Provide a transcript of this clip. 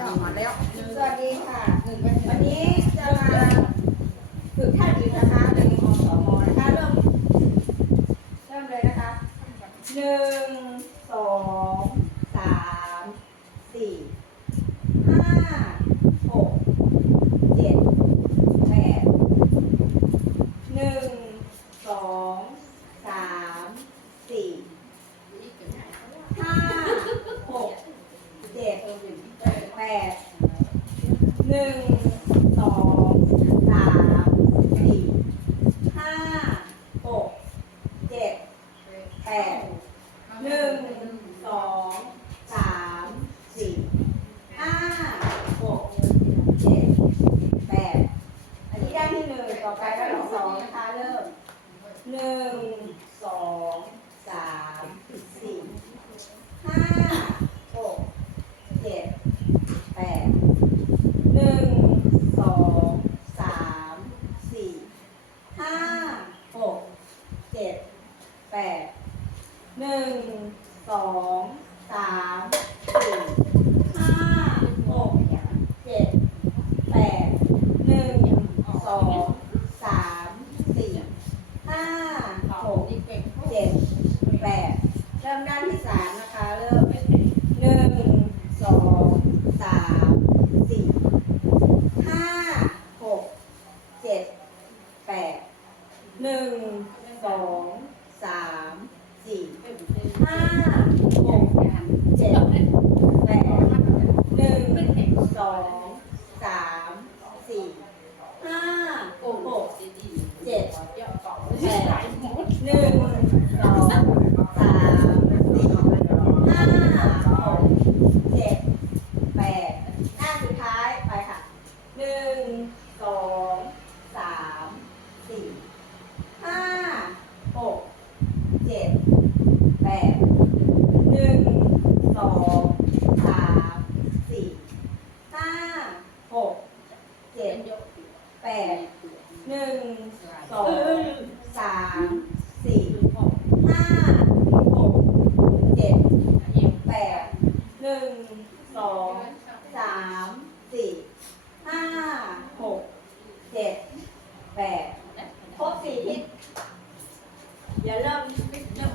ต่อมาแล้ว สวัสดีค่ะวันนี้จะมาฝึกท่าดีนะคะหนอสมนะคะเริ่มเริ่มเลยนะคะหนึ่งสองสามสี่ห้าหกเจ็ดแปดหนึ่งสองสามสี่ ห้าหกเจ็ดแปดหนึ่งสองสามสี่ห้าหกเจ็ดแปดหนึ่งสองสามสี่ห้าหกเจ็ดแปดอันนี้ได้ที่หนึ่งต่อไปได้ที่สองนะคะเริ่มหนึ่งสองสามสี่ห้าหกเจ็ดแปดหนึ่งสองสามสี่ห้าหกเจ็ด แปดหนึ่งสองสามสี่ห้าหกเจ็ดแปดหนึ่งสองสามสี่ห้าหกเจ็ดแปดเริ่มด้านที่สามนะคะ เริ่มหนึ่งสองสามสี่ห้าหกเจ็ดแปดหนึ่งสอง ห้ หกเจ็ดแปดหนึ่งสองสามสี่ห้าหกเจ็ดแปดหนึ่งสองสามสี่ห้าหกเจ็ดแปดครบสี่ทิศอย่าเริ่มเริ่ม